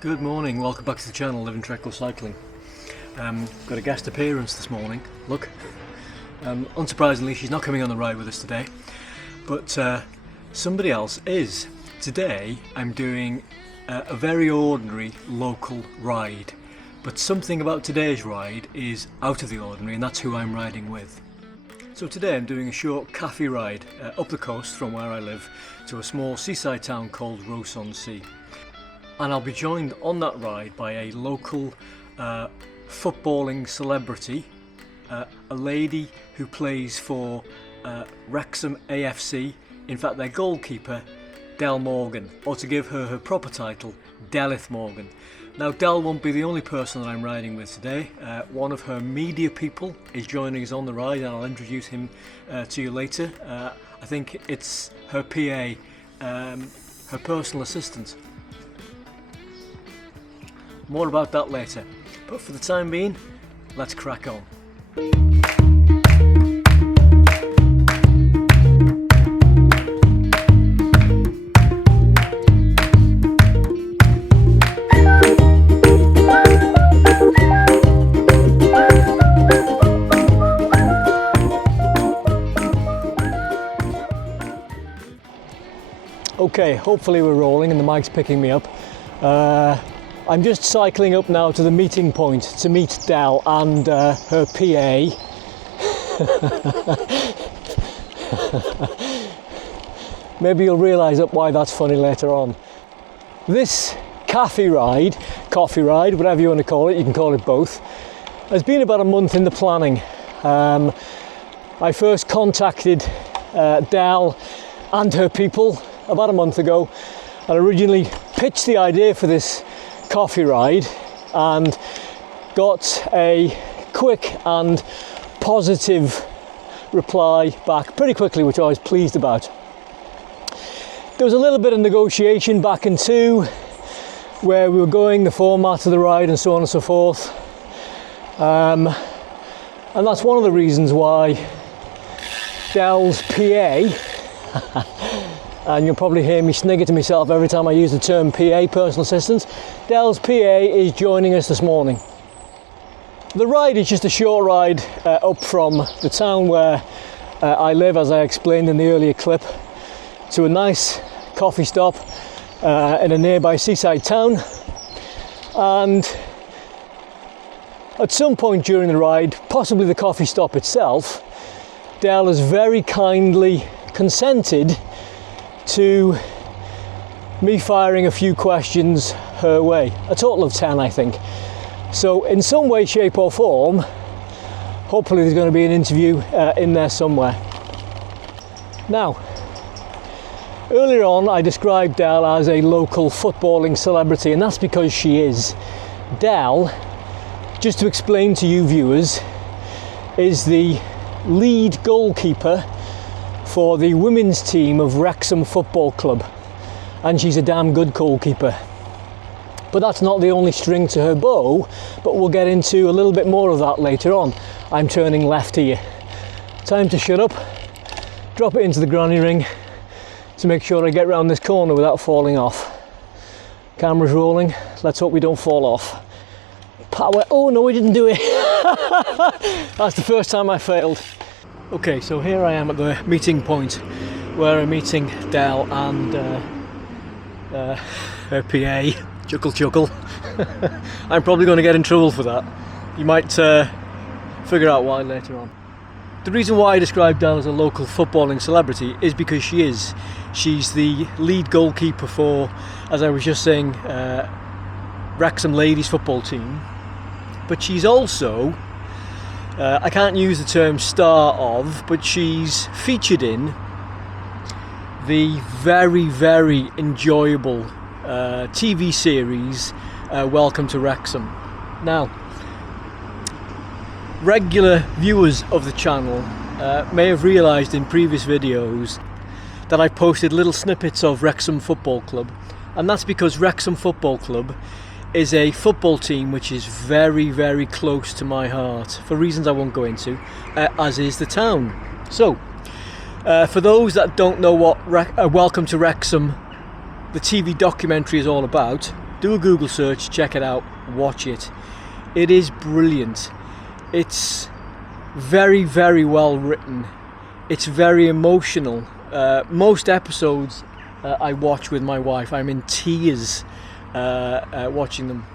Good morning, welcome back to the channel, Living Treco Cycling. Got a guest appearance this morning, look. Unsurprisingly, she's not coming on the ride with us today, but somebody else is. Today I'm doing a very ordinary local ride, but something about today's ride is out of the ordinary, and that's who I'm riding with. So today I'm doing a short cafe ride up the coast from where I live to a small seaside town called Ross-on-Sea. And I'll be joined on that ride by a local footballing celebrity, a lady who plays for Wrexham AFC, in fact their goalkeeper, Del Morgan, or to give her her proper title, Delyth Morgan. Now Del won't be the only person that I'm riding with today. One of her media people is joining us on the ride, and I'll introduce him to you later. I think it's her PA, her personal assistant. More about that later, but for the time being, let's crack on. Okay, hopefully we're rolling and the mic's picking me up. I'm just cycling up now to the meeting point to meet Del and her PA. Maybe you'll realise why that's funny later on. This coffee ride, whatever you want to call it, you can call it both, has been about a month in the planning. I first contacted Del and her people about a month ago and originally pitched the idea for this coffee ride and got a quick and positive reply back pretty quickly, which I was pleased about. There was a little bit of negotiation back and two where we were going, the format of the ride and so on and so forth, and that's one of the reasons why Del's PA and you'll probably hear me snigger to myself every time I use the term PA, personal assistant. Del's PA is joining us this morning. The ride is just a short ride up from the town where I live, as I explained in the earlier clip, to a nice coffee stop in a nearby seaside town. And at some point during the ride, possibly the coffee stop itself, Del has very kindly consented to me firing a few questions her way, a total of 10 I think. So in some way, shape or form, hopefully there's going to be an interview in there somewhere. Now, earlier on I described Del as a local footballing celebrity, and that's because she is. Del, just to explain to you viewers, is the lead goalkeeper for the women's team of Wrexham Football Club, and she's a damn good goalkeeper. But that's not the only string to her bow, but we'll get into a little bit more of that later on. I'm turning left here. Time to shut up, drop it into the granny ring to make sure I get round this corner without falling off. Camera's rolling, let's hope we don't fall off. Power, oh no, we didn't do it. That's the first time I failed. Okay, so here I am at the meeting point where I'm meeting Del and her PA, Chuckle. I'm probably going to get in trouble for that. You might figure out why later on. The reason why I describe Del as a local footballing celebrity is because she is. She's the lead goalkeeper for, as I was just saying, Wrexham ladies football team. But she's also, I can't use the term star of, but she's featured in the very, very enjoyable TV series Welcome to Wrexham. Now, regular viewers of the channel may have realised in previous videos that I posted little snippets of Wrexham Football Club, and that's because Wrexham Football Club is a football team which is very, very close to my heart, for reasons I won't go into, as is the town. So, for those that don't know what Welcome to Wrexham, the TV documentary, is all about, do a Google search, check it out, watch it. It is brilliant. It's very, very well written. It's very emotional. Most episodes I watch with my wife. I'm in tears watching them.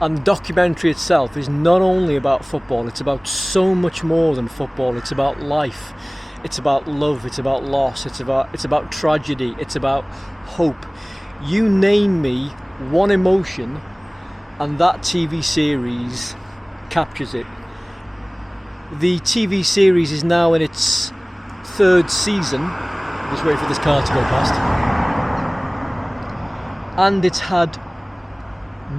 And the documentary itself is not only about football, it's about so much more than football. It's about life, it's about love, it's about loss, it's about tragedy, it's about hope. You name me one emotion and that TV series captures it. The TV series is now in its 3rd season. Just wait for this car to go past. And it's had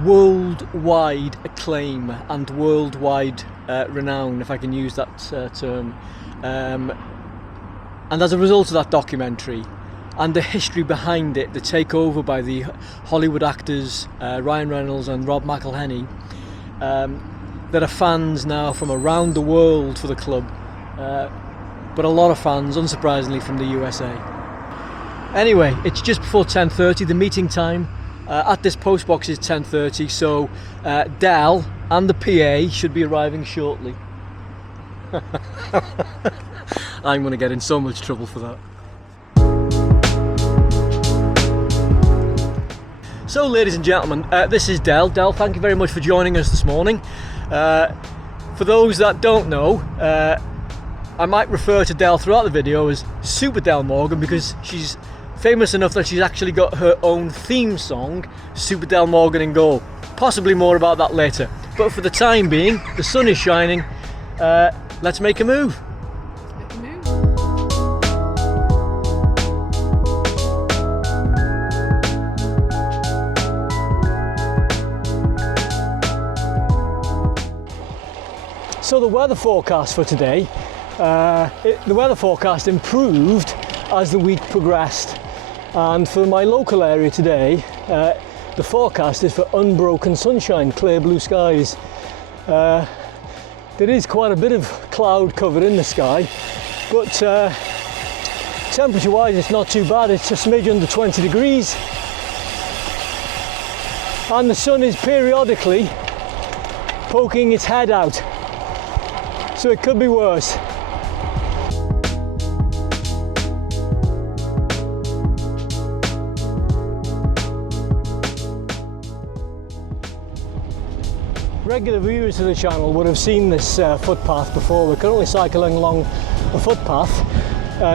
worldwide acclaim and worldwide renown, if I can use that term. And as a result of that documentary and the history behind it, the takeover by the Hollywood actors Ryan Reynolds and Rob McElhenney, there are fans now from around the world for the club, but a lot of fans, unsurprisingly, from the USA. Anyway, it's just before 10:30, the meeting time. At this post box is 10:30, so Del and the PA should be arriving shortly. I'm going to get in so much trouble for that. So, ladies and gentlemen, this is Del. Del, thank you very much for joining us this morning. For those that don't know, I might refer to Del throughout the video as Super Del Morgan, because she's famous enough that she's actually got her own theme song, Super Del Morgan in Goal. Possibly more about that later. But for the time being, the sun is shining. Let's make a move. So the weather forecast for today, the weather forecast improved as the week progressed. And for my local area today, the forecast is for unbroken sunshine, clear blue skies. There is quite a bit of cloud cover in the sky, but temperature wise it's not too bad. It's a smidge under 20 degrees. And the sun is periodically poking its head out. So it could be worse. Regular viewers of the channel would have seen this footpath before. We're currently cycling along a footpath.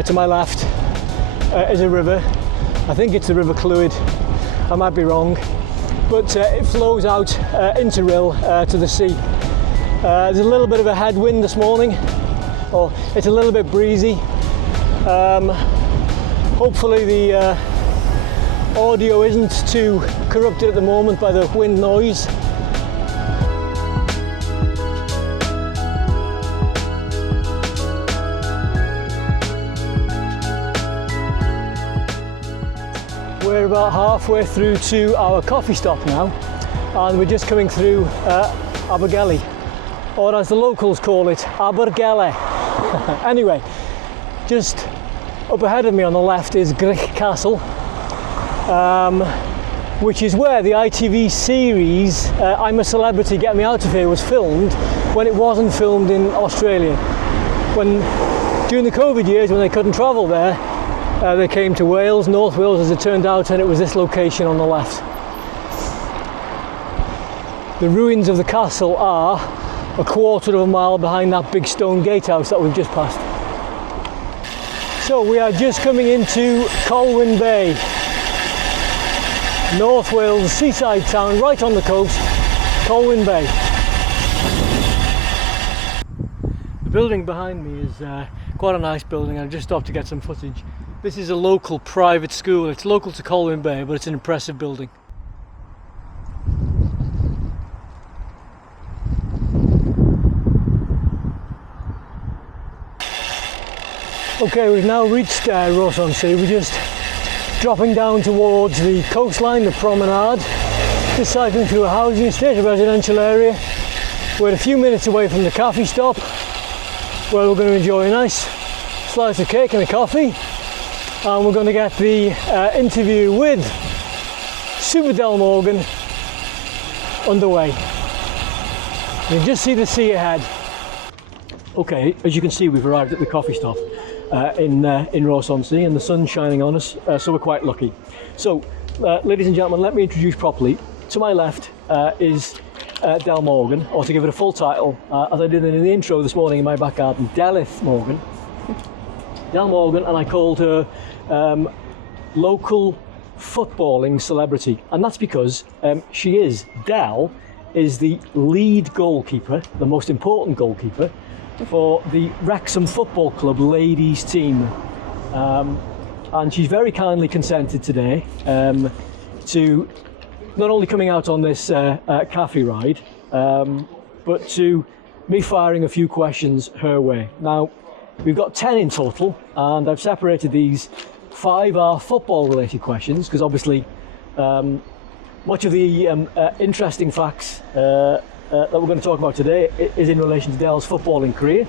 To my left is a river. I think it's the River Clwyd. I might be wrong. But it flows out into Rill to the sea. There's a little bit of a headwind this morning, or it's a little bit breezy. Hopefully the audio isn't too corrupted at the moment by the wind noise. We're about halfway through to our coffee stop now, and we're just coming through Abergele, or as the locals call it, Abergele. Anyway, just up ahead of me on the left is Grich Castle, which is where the ITV series I'm a Celebrity, Get Me Out of Here was filmed when it wasn't filmed in Australia. During the COVID years, when they couldn't travel there, they came to Wales, North Wales as it turned out, and it was this location on the left. The ruins of the castle are a quarter of a mile behind that big stone gatehouse that we've just passed. So we are just coming into Colwyn Bay, North Wales seaside town right on the coast, Colwyn Bay. The building behind me is quite a nice building. I just stopped to get some footage. This is a local private school. It's local to Colwyn Bay, but it's an impressive building. Okay, we've now reached Ross-on-Sea. We're just dropping down towards the coastline, the promenade, just cycling through a housing estate, a residential area. We're a few minutes away from the coffee stop, where we're going to enjoy a nice slice of cake and a coffee, and we're going to get the interview with Super Del Morgan underway. You can just see the sea ahead. Okay, as you can see, we've arrived at the coffee stop in Ross-on-Sea, and the sun's shining on us, so we're quite lucky. So, ladies and gentlemen, let me introduce properly. To my left is Del Morgan, or to give it a full title, as I did in the intro this morning in my back garden, Delyth Morgan. Del Morgan, and I called her local footballing celebrity, and that's because Del is the lead goalkeeper, the most important goalkeeper for the Wrexham Football Club ladies team, and she's very kindly consented today to not only coming out on this cafe ride, but to me firing a few questions her way. Now, we've got 10 in total, and I've separated these. 5 are football related questions, because obviously much of the interesting facts that we're going to talk about today is in relation to Del's footballing career,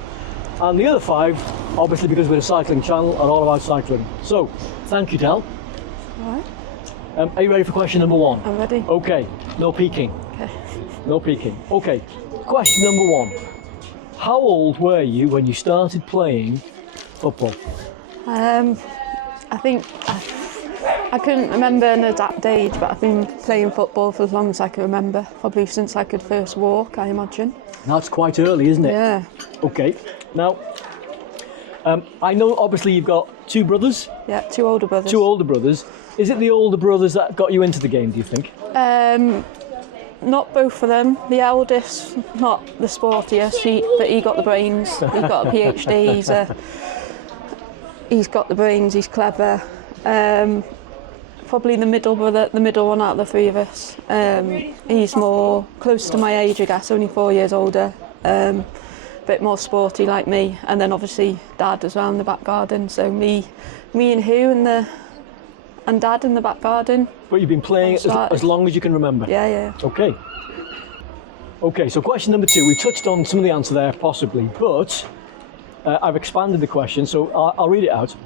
and the other 5, obviously because we're a cycling channel, are all about cycling. So, thank you, Del. All right. Are you ready for question number 1? I'm ready. Okay, no peeking. Okay. No peeking. Okay, question number 1. How old were you when you started playing football? I think I couldn't remember an exact age, but I've been playing football for as long as I can remember, probably since I could first walk, I imagine. That's quite early, isn't it? Yeah. Okay. Now, I know obviously you've got 2 brothers. Yeah, 2 older brothers. 2 older brothers. Is it the older brothers that got you into the game, do you think? Not both of them. The eldest, not the sportiest, but he got the brains. He got a PhD. He's got the brains. He's clever. Probably the middle brother, the middle one out of the 3 of us. He's more close to my age, I guess, only 4 years older. Bit more sporty like me, and then obviously Dad as well in the back garden. So me and Dad in the back garden. But you've been playing as long as you can remember? Yeah. Okay. Okay, so question number 2. We've touched on some of the answer there, possibly, but I've expanded the question, so I'll read it out.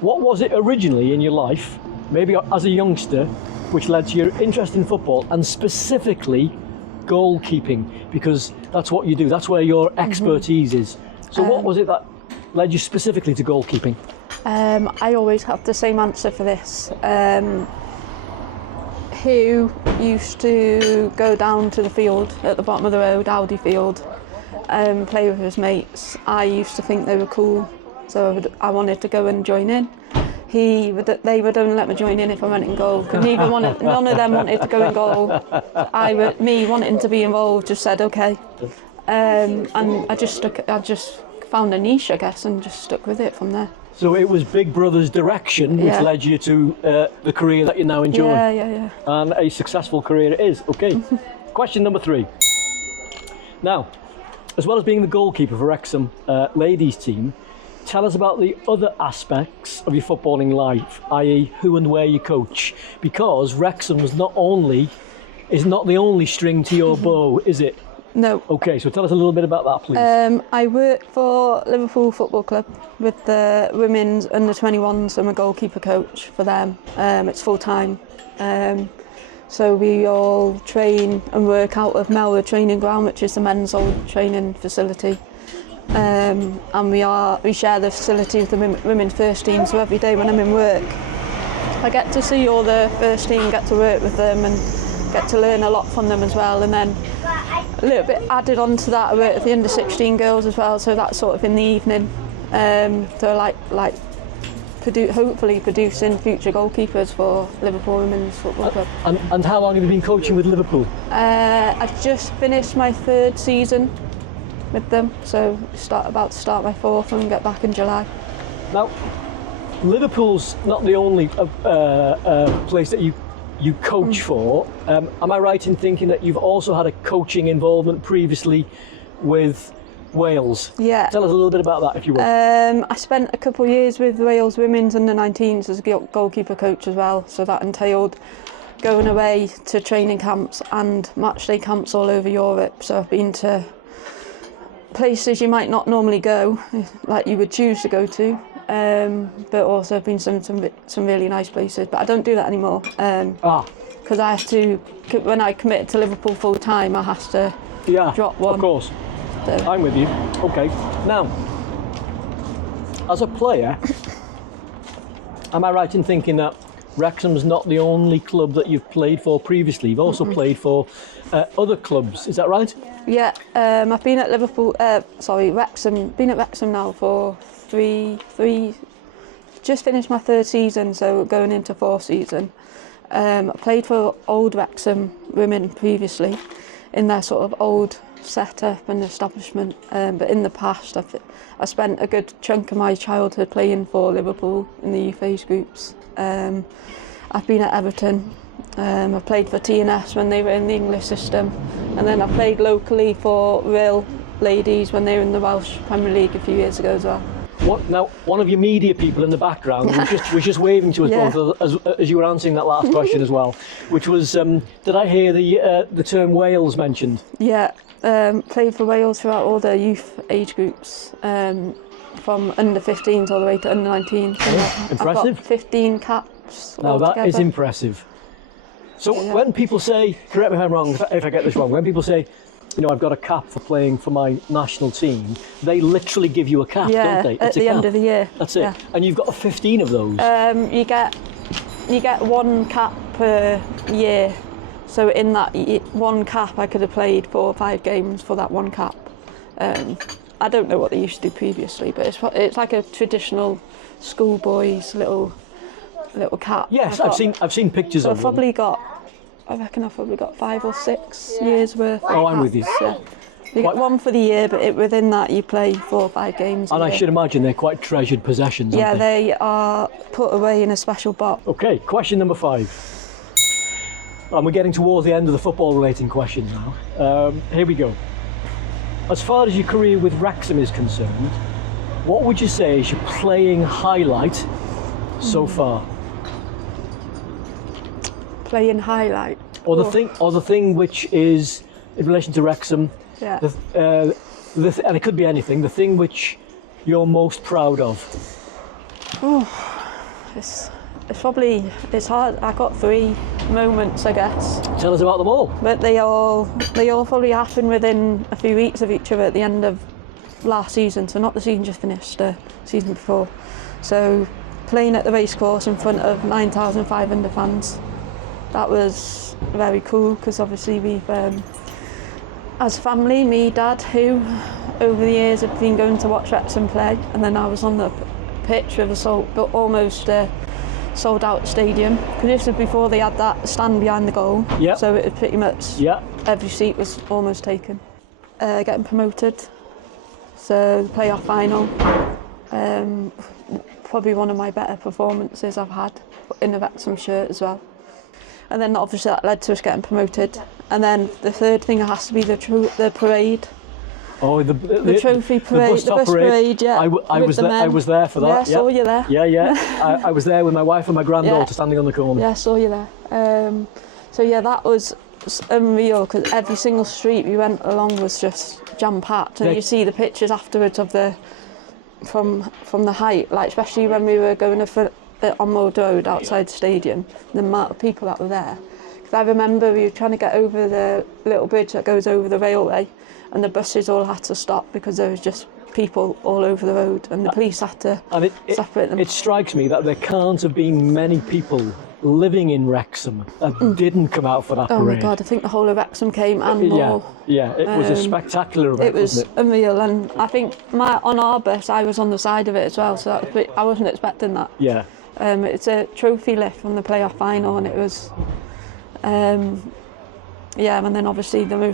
What was it originally in your life, maybe as a youngster, which led to your interest in football, and specifically goalkeeping? Because that's what you do, that's where your expertise is. So what was it that led you specifically to goalkeeping? I always have the same answer for this. Who used to go down to the field at the bottom of the road, Audi Field, play with his mates. I used to think they were cool, so I wanted to go and join in. They would only let me join in if I went in goal, because none of them wanted to go in goal. Me wanting to be involved, just said okay, and I just found a niche, I guess, and just stuck with it from there. So it was Big Brother's direction which led you to the career that you now enjoy. Yeah. And a successful career it is. Okay. Question number 3. Now, as well as being the goalkeeper for Wrexham ladies team, tell us about the other aspects of your footballing life, i.e. who and where you coach. Because Wrexham is not the only string to your bow, is it? No. Okay, so tell us a little bit about that, please. I work for Liverpool Football Club with the women's under 21s. I'm a goalkeeper coach for them. It's full time. So we all train and work out of Melwood Training Ground, which is the men's old training facility. And we share the facility with the women's first team. So every day when I'm in work, I get to see all the first team, get to work with them, and get to learn a lot from them as well. And then a little bit added on to that, I work with the under 16 girls as well, so that's sort of in the evening. So hopefully producing future goalkeepers for Liverpool Women's Football Club. And how long have you been coaching with Liverpool? I've just finished my 3rd season with them, so about to start my 4th and get back in July. Now, Liverpool's not the only place that you coach for. Am I right in thinking that you've also had a coaching involvement previously with Wales? Yeah. Tell us a little bit about that, if you will. I spent a couple of years with Wales Women's under 19s as a goalkeeper coach as well, so that entailed going away to training camps and matchday camps all over Europe. So I've been to places you might not normally go, like you would choose to go to, but also been some really nice places. But I don't do that anymore. because I have to, when I committed to Liverpool full time, I have to drop one. Of course. So. I'm with you. Okay. Now, as a player, am I right in thinking that Wrexham's not the only club that you've played for previously? You've also played for other clubs. Is that right? Yeah. I've been at Wrexham. Been at Wrexham now for three. Just finished my 3rd season, so going into 4th season. I played for old Wrexham women previously, in their sort of old setup and establishment. But in the past, I spent a good chunk of my childhood playing for Liverpool in the youth age groups. I've been at Everton. I played for TNS when they were in the English system, and then I played locally for Real ladies when they were in the Welsh Premier League a few years ago as well. Now, one of your media people in the background was just waving to us both as you were answering that last question as well, which was, did I hear the term Wales mentioned? Yeah, played for Wales throughout all the youth age groups, from under 15s all the way to under 19s. Impressive. I've got 15 caps. Now that is impressive. So when people say, correct me if I'm wrong, if I get this wrong, when people say, I've got a cap for playing for my national team, they literally give you a cap, don't they? At the end of the year. That's it. Yeah. And you've got 15 of those. You get 1 cap per year. So in that 1 cap, I could have played 4 or 5 games for that 1 cap. I don't know what they used to do previously, but it's like a traditional schoolboy's little cap. Yes, I've seen pictures of them. I reckon I've probably got 5 or 6 years worth. Oh, I'm with you. Yeah. You get 1 for the year, but within that you play 4 or 5 games. And I should imagine they're quite treasured possessions, aren't they? They are put away in a special box. Okay, question number 5. And we're getting towards the end of the football-relating questions now. Here we go. As far as your career with Wrexham is concerned, what would you say is your playing highlight so far? Playing highlight. Or the thing which is in relation to Wrexham. Yeah. And it could be anything. The thing which you're most proud of. It's hard. I got 3 moments, I guess. Tell us about them all. But they all probably happened within a few weeks of each other at the end of last season. So not the season just finished, the season before. So playing at the racecourse in front of 9,500 fans. That was very cool because obviously we've, as family, me, Dad, who over the years have been going to watch Wrexham play, and then I was on the pitch with almost sold out stadium because this was before they had that stand behind the goal. Yep. So it was pretty much every seat was almost taken. Getting promoted, so the playoff final, probably one of my better performances I've had in a Wrexham shirt as well. And then obviously that led to us getting promoted. And then the third thing has to be the parade. Oh, the trophy parade, the bus parade. Yeah. I was there for that. Yeah, I saw you there. Yeah. I was there with my wife and my granddaughter standing on the corner. Yeah, I saw you there. So yeah, that was unreal because every single street we went along was just jam packed, and you see the pictures afterwards of from the height, like especially when we were going on Mold Road outside the stadium, the amount of people that were there. Because I remember we were trying to get over the little bridge that goes over the railway, and the buses all had to stop because there was just people all over the road, and the police had to separate them. It strikes me that there can't have been many people living in Wrexham that didn't come out for that parade. Oh my God, I think the whole of Wrexham came and more. Yeah, it was a spectacular event, wasn't it? Unreal, and I think on our bus I was on the side of it as well, so I wasn't expecting that. Yeah. It's a trophy lift from the playoff final, and it was, and then obviously the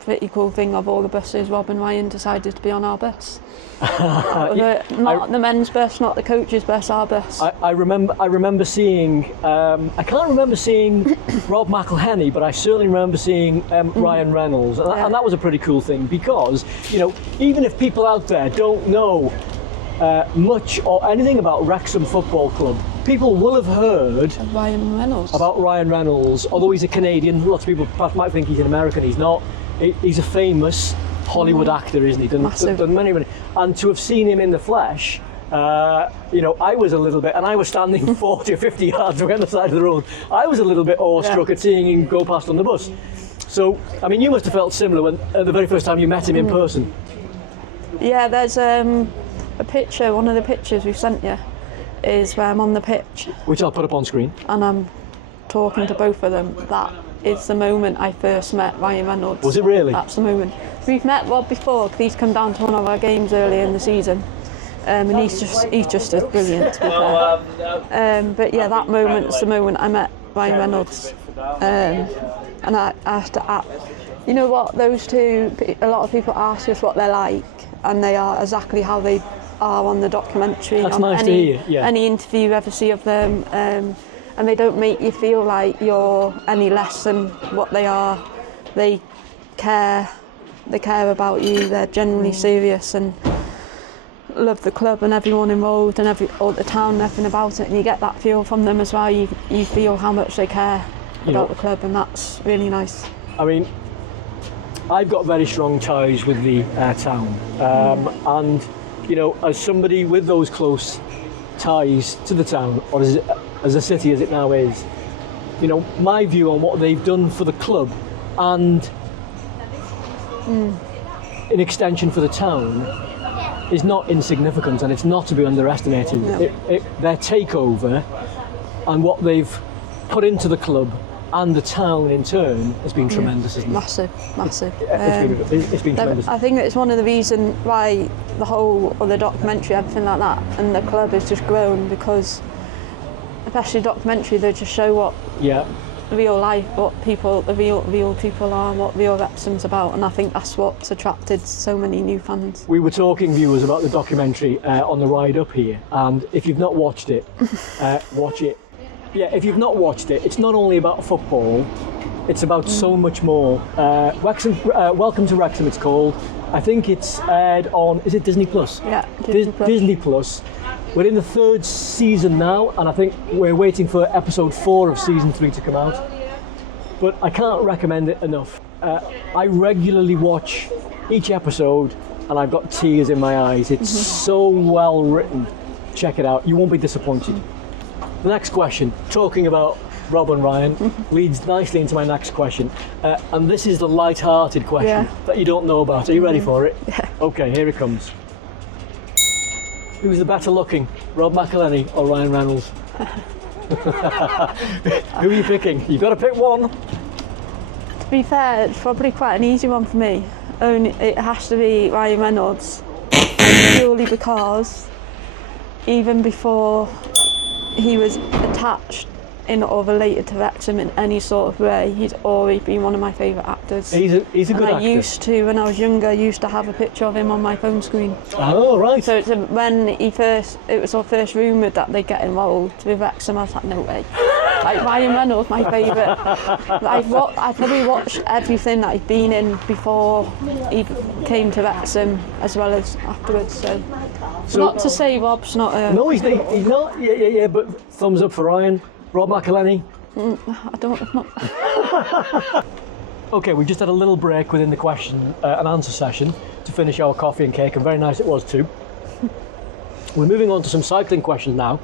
pretty cool thing of all the buses, Rob and Ryan decided to be on our bus. Not the men's bus, not the coach's bus, our bus. I remember seeing, I can't remember seeing Rob McElhenney, but I certainly remember seeing Ryan Reynolds, and that was a pretty cool thing because, even if people out there don't know much or anything about Wrexham Football Club, people will have heard about Ryan Reynolds, although he's a Canadian. Lots of people perhaps might think he's an American. He's not. He's a famous Hollywood actor, isn't he? Done many. And to have seen him in the flesh I was a little bit, and I was standing 40 or 50 yards away on the side of the road. I was a little bit awestruck at seeing him go past on the bus. So, I mean, you must have felt similar when the very first time you met him in person. Yeah, there's a picture, one of the pictures we've sent you is where I'm on the pitch. Which I'll put up on screen. And I'm talking to both of them. That is the moment I first met Ryan Reynolds. Was it really? That's the moment. We've met Rob before, because he's come down to one of our games earlier in the season. And he's just as brilliant, to be fair. But yeah, that moment's the moment I met Ryan Reynolds. And I have to, you know what, those two, a lot of people ask us what they're like, and they are exactly how they are on the documentary. That's on nice to hear, yeah. Any interview you ever see of them, and they don't make you feel like you're any less than what they are. They care about you, they're genuinely serious and love the club and everyone involved and all the town and everything about it, and you get that feel from them as well. You feel how much they care about the club, and that's really nice. I mean, I've got very strong ties with the town, and as somebody with those close ties to the town, or as a city as it now is, my view on what they've done for the club and an extension for the town is not insignificant, and it's not to be underestimated. No. Their takeover and what they've put into the club and the town in turn has been tremendous, isn't it? Massive. It's been tremendous. I think it's one of the reasons why the whole, or the documentary, everything like that, and the club has just grown, because especially documentary, they just show what real life, what the real people are, what real Wrexham's about, and I think that's what's attracted so many new fans. We were talking, viewers, about the documentary on the ride up here, and if you've not watched it, watch it. Yeah, if you've not watched it, it's not only about football, it's about so much more. Wrexham, Welcome to Wrexham, it's called. I think it's aired on, is it Disney Plus? Yeah, Disney Plus. We're in the 3rd season now, and I think we're waiting for episode 4 of season 3 to come out. But I can't recommend it enough. I regularly watch each episode, and I've got tears in my eyes. It's so well written. Check it out. You won't be disappointed. The next question, talking about Rob and Ryan, leads nicely into my next question. And this is the light-hearted question that you don't know about. Are you ready for it? Yeah. Okay, here it comes. Who's the better looking, Rob McElhenney or Ryan Reynolds? Who are you picking? You've got to pick one. To be fair, it's probably quite an easy one for me. It has to be Ryan Reynolds, purely because even before he was attached in or related to Wrexham in any sort of way, he's always been one of my favourite actors. He's a good actor. I used to, when I was younger, to have a picture of him on my phone screen. Oh, right. So when it was our first rumoured that they'd get involved with Wrexham, I was like, no way. Like Ryan Reynolds, my favourite. I probably watched everything that he'd been in before he came to Wrexham, as well as afterwards. So not to say Rob's not a... No, he's not. Yeah, but thumbs up for Ryan. Rob McElhenney? I don't know. Okay, we just had a little break within the question and answer session to finish our coffee and cake, and very nice it was too. We're moving on to some cycling questions now.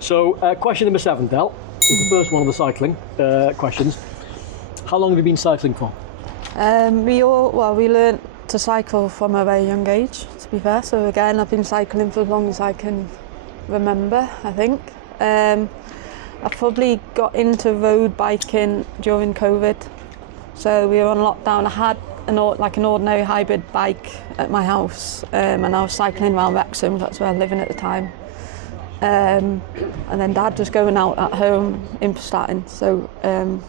So, question number 7, Del, is the first one of the cycling questions. How long have you been cycling for? We learnt to cycle from a very young age, to be fair. So again, I've been cycling for as long as I can remember, I think. I probably got into road biking during COVID. So we were on lockdown. I had an ordinary hybrid bike at my house, and I was cycling around Wrexham. That's where I was living at the time. And then Dad was going out at home in Staten. So, and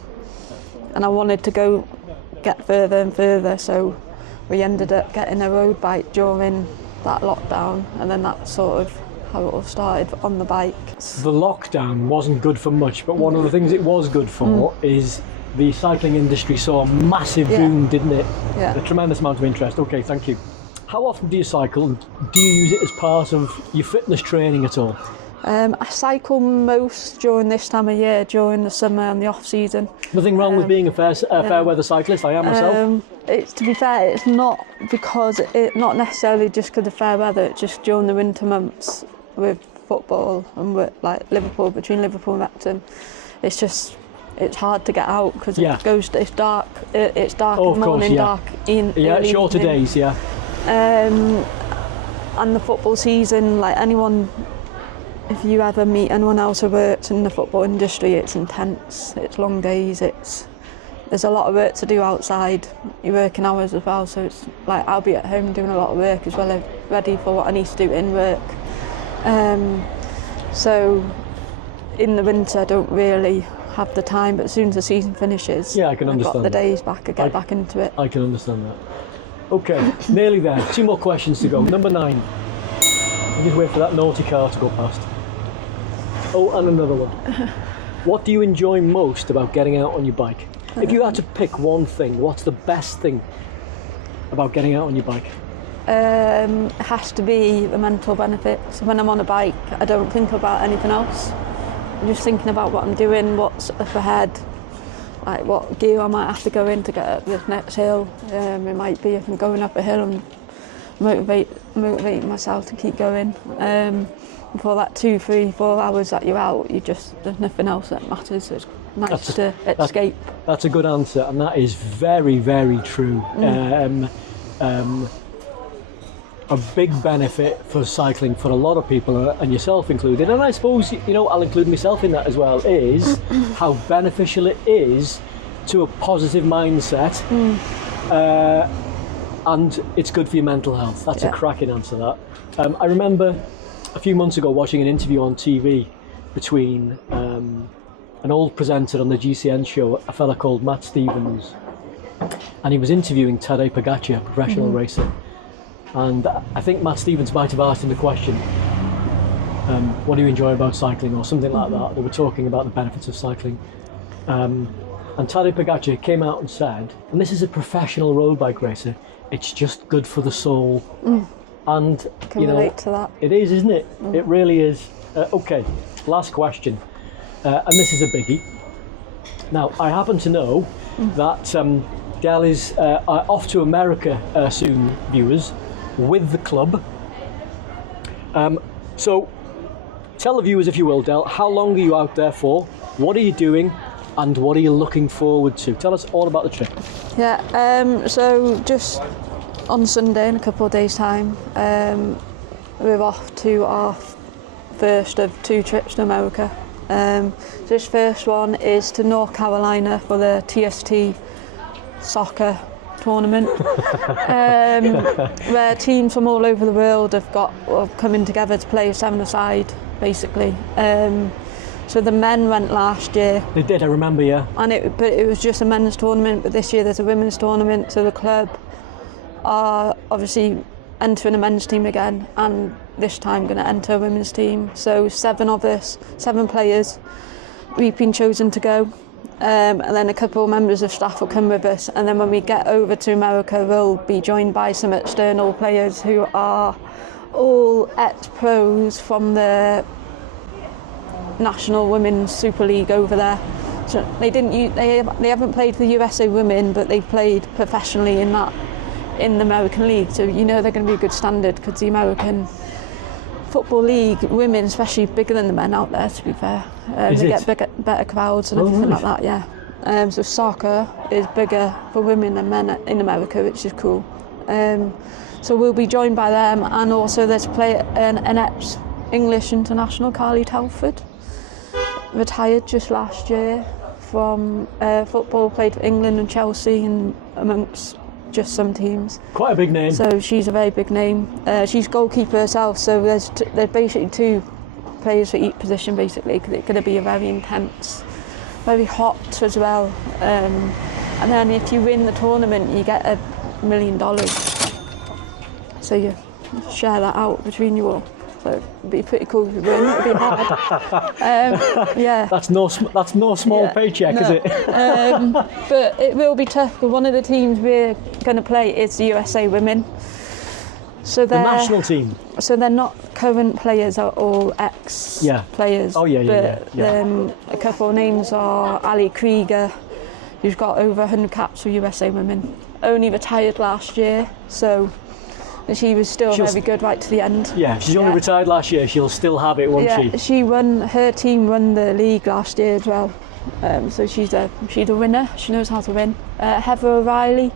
I wanted to go get further and further. So we ended up getting a road bike during that lockdown, and then that sort of how it all started on the bike. The lockdown wasn't good for much, but one of the things it was good for is the cycling industry saw a massive boom, didn't it? Yeah. A tremendous amount of interest. Okay, thank you. How often do you cycle? Do you use it as part of your fitness training at all? I cycle most during this time of year, during the summer and the off season. Nothing wrong with being a fair weather cyclist. I am myself. To be fair, it's not because not necessarily just because of fair weather. It's just during the winter months. with football and with like Liverpool, between Liverpool and Wrexham, it's hard to get out because it's dark. It's dark in the morning, dark in early shorter evening. days, yeah. And the football season, like anyone, if you ever meet anyone else who works in the football industry, it's intense. It's long days. There's a lot of work to do outside your working hours as well. So it's like I'll be at home doing a lot of work as well, ready for what I need to do in work. So in the winter, I don't really have the time, but as soon as the season finishes, I can understand. I've got the days back. I get back into it. I can understand that. Okay, nearly there. 2 more questions to go. Number 9. I just wait for that naughty car to go past. Oh, and another one. What do you enjoy most about getting out on your bike? If you had to pick one thing, what's the best thing about getting out on your bike? It has to be the mental benefits. When I'm on a bike, I don't think about anything else. I'm just thinking about what I'm doing, what's up ahead, like what gear I might have to go in to get up this next hill. It might be if I'm going up a hill and motivating myself to keep going. For that 2, 3, 4 hours that you're out, there's nothing else that matters. So it's nice to escape. That's a good answer, and that is very, very true. A big benefit for cycling for a lot of people, and yourself included, and I suppose I'll include myself in that as well, is how beneficial it is to a positive mindset, and it's good for your mental health. That's a cracking answer, that. I remember a few months ago watching an interview on TV between an old presenter on the GCN show, a fella called Matt Stevens, and he was interviewing Tadej Pogačar, a professional racer. And I think Matt Stevens might have asked him the question, what do you enjoy about cycling, or something like that. They were talking about the benefits of cycling. And Tadej Pogačar came out and said, and this is a professional road bike racer, it's just good for the soul. And can relate to that. It is, isn't it? It really is. Okay, last question. And this is a biggie. Now, I happen to know that Del is off to America soon, viewers, with the club. So tell the viewers, if you will, Del, how long are you out there for? What are you doing? And what are you looking forward to? Tell us all about the trip. So just on Sunday, in a couple of days' time, we're off to our first of 2 trips to America. This first one is to North Carolina for the TST soccer tournament, where teams from all over the world have coming together to play a 7-a-side, basically. So the men went last year. They did, I remember, yeah. But it was just a men's tournament, but this year there's a women's tournament, so the club are obviously entering a men's team again, and this time going to enter a women's team. So 7 of us, 7 players, we've been chosen to go. And then a couple of members of staff will come with us, and then when we get over to America, we'll be joined by some external players who are all ex-pros from the National Women's Super League over there. So they haven't played for the USA Women, but they've played professionally in the American League. So they're going to be a good standard, because the American Football League women, especially, bigger than the men out there, to be fair. They get better crowds and everything like that, yeah. So soccer is bigger for women than men in America, which is cool. So we'll be joined by them, and also there's an ex-English international, Carly Telford, retired just last year from football, played for England and Chelsea, and amongst just some teams. Quite a big name. So she's a very big name. She's goalkeeper herself, so there's basically 2 players for each position, basically, because it's going to be a very intense, very hot as well. And then if you win the tournament, you get $1 million. So you share that out between you all. So it'd be pretty cool if you win. It'd be hard. Yeah. That's no small paycheck, is it? But it will be tough, because one of the teams we're going to play is the USA Women. So the national team. So they're not current players, are all ex-players. Oh yeah. A couple of names are Ali Krieger, who's got over 100 caps for USA Women. Only retired last year, so And she was still very good right to the end. Yeah, she's only retired last year. She'll still have it, won't she? Her team won the league last year as well. So she's a winner. She knows how to win. Heather O'Reilly,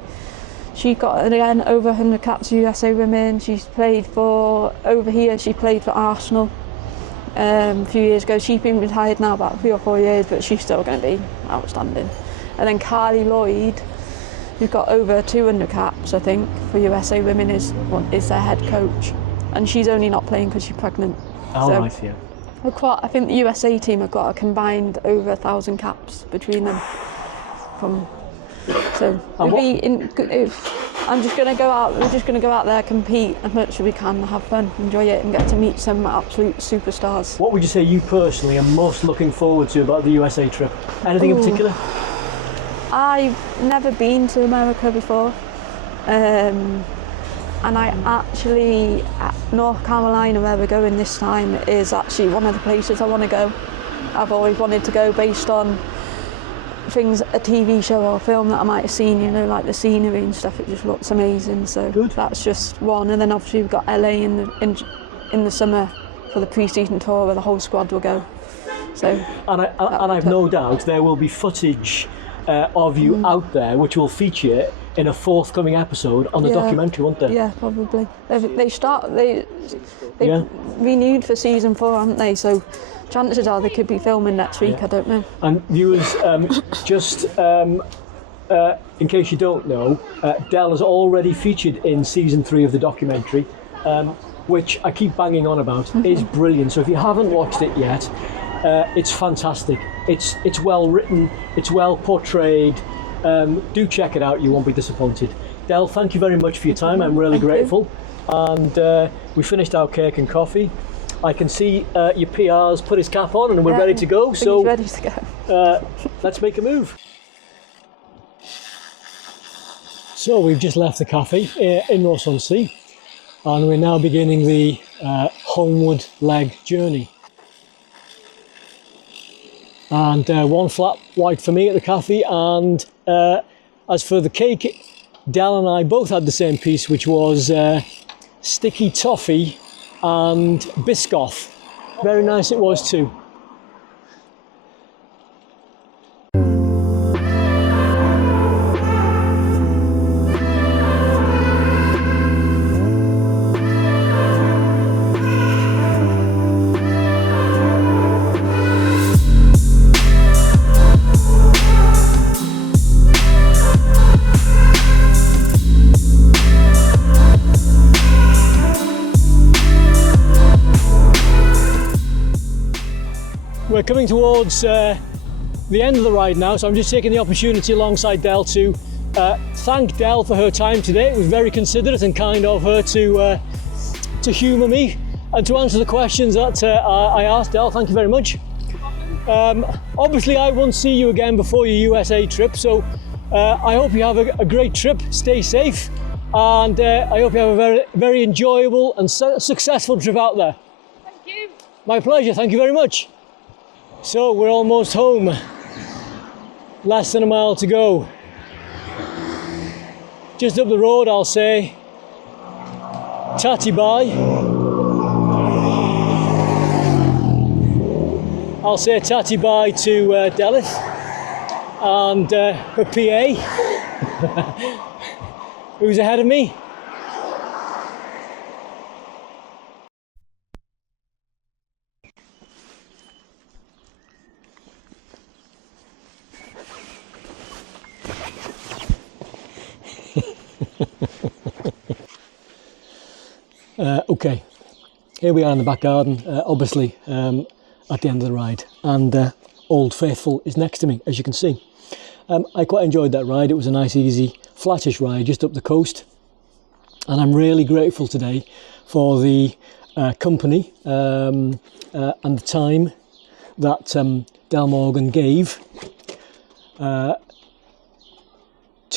she got again over 100 caps USA Women. She's played for over here. She played for Arsenal a few years ago. She's been retired now about 3 or 4 years, but she's still going to be outstanding. And then Carly Lloyd, who's got over 200 caps, I think, for USA Women, is their head coach, and she's only not playing because she's pregnant. Right, yeah. I think the USA team have got a combined over 1,000 caps between them. I'm just going to go out. We're just going to go out there, compete as much as we can, have fun, enjoy it, and get to meet some absolute superstars. What would you say you personally are most looking forward to about the USA trip? Anything in particular? I've never been to America before, and I actually, North Carolina, where we're going this time, is actually one of the places I want to go. I've always wanted to go based on things, a TV show or a film that I might have seen, you know, like the scenery and stuff. It just looks amazing. So that's just one. And then obviously we've got LA in the summer for the pre-season tour where the whole squad will go. So I've no doubt there will be footage of you out there, which will feature in a forthcoming episode on the documentary, won't they? Yeah, probably. They renewed for season 4, haven't they? So chances are they could be filming next week. I don't know. And viewers, just in case you don't know, Del has already featured in season 3 of the documentary, which I keep banging on about. Is brilliant. So if you haven't watched it yet, it's fantastic. It's well written, it's well portrayed. Do check it out, you won't be disappointed. Del, thank you very much for your time. I'm really grateful. And we finished our cake and coffee. I can see your PR's put his cap on and we're ready to go. So ready to go. Let's make a move. So we've just left the cafe in Ross-on-Sea and we're now beginning the homeward leg journey. And one flat white for me at the cafe, and as for the cake, Del and I both had the same piece, which was sticky toffee and Biscoff. Very nice it was too. We're coming towards the end of the ride now, so I'm just taking the opportunity alongside Del to thank Del for her time today. It was very considerate and kind of her to humour me and to answer the questions that I asked. Del, thank you very much. Obviously I won't see you again before your USA trip, so I hope you have a great trip, stay safe, and I hope you have a very, very enjoyable and successful trip out there. Thank you. My pleasure, thank you very much. So we're almost home, less than a mile to go. Just up the road I'll say tatty bye. I'll say tatty bye to Delyth and her PA who's ahead of me. Okay, here we are in the back garden, obviously at the end of the ride, and Old Faithful is next to me, as you can see. I quite enjoyed that ride. It was a nice, easy, flattish ride just up the coast, and I'm really grateful today for the company and the time that Del Morgan gave to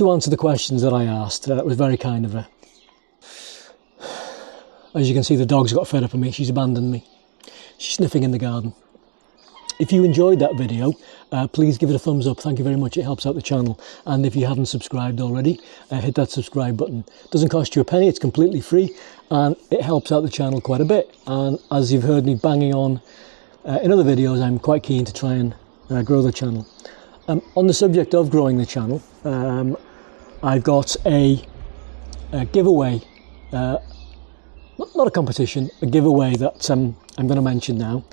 answer the questions that I asked. It was very kind of her. As you can see, the dog's got fed up of me. She's abandoned me. She's sniffing in the garden. If you enjoyed that video, please give it a thumbs up. Thank you very much. It helps out the channel. And if you haven't subscribed already, hit that subscribe button. It doesn't cost you a penny. It's completely free, and it helps out the channel quite a bit. And as you've heard me banging on in other videos, I'm quite keen to try and grow the channel. On the subject of growing the channel, I've got a giveaway, not a competition, a giveaway that I'm going to mention now.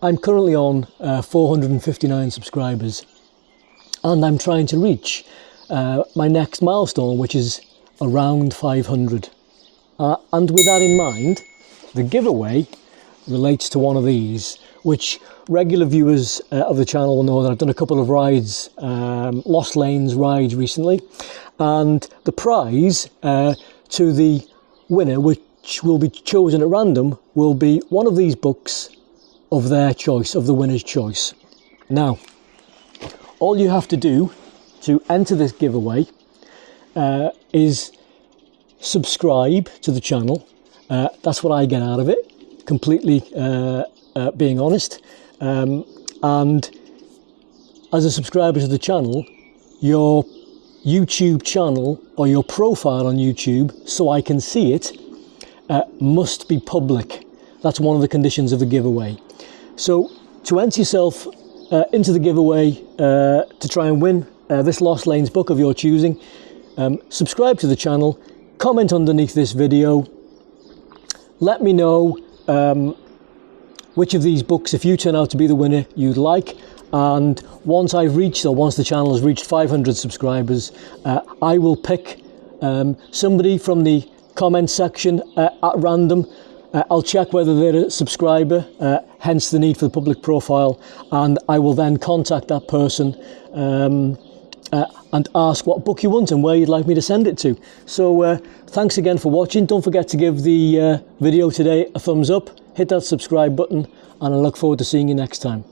I'm currently on 459 subscribers, and I'm trying to reach my next milestone, which is around 500. And with that in mind, the giveaway relates to one of these, which regular viewers of the channel will know that I've done a couple of rides, Lost Lanes rides recently, and the prize to the winner, which will be chosen at random, will be one of these books of their choice, of the winner's choice. Now, all you have to do to enter this giveaway is subscribe to the channel. That's what I get out of it, completely being honest. And as a subscriber to the channel, your YouTube channel or your profile on YouTube, so I can see it, must be public. That's one of the conditions of the giveaway. So to enter yourself into the giveaway to try and win this Lost Lanes book of your choosing, subscribe to the channel, comment underneath this video, let me know which of these books, if you turn out to be the winner, you'd like. And once the channel has reached 500 subscribers, I will pick somebody from the comment section at random. I'll check whether they're a subscriber, hence the need for the public profile, and I will then contact that person and ask what book you want and where you'd like me to send it to. So thanks again for watching. Don't forget to give the video today a thumbs up, hit that subscribe button, and I look forward to seeing you next time.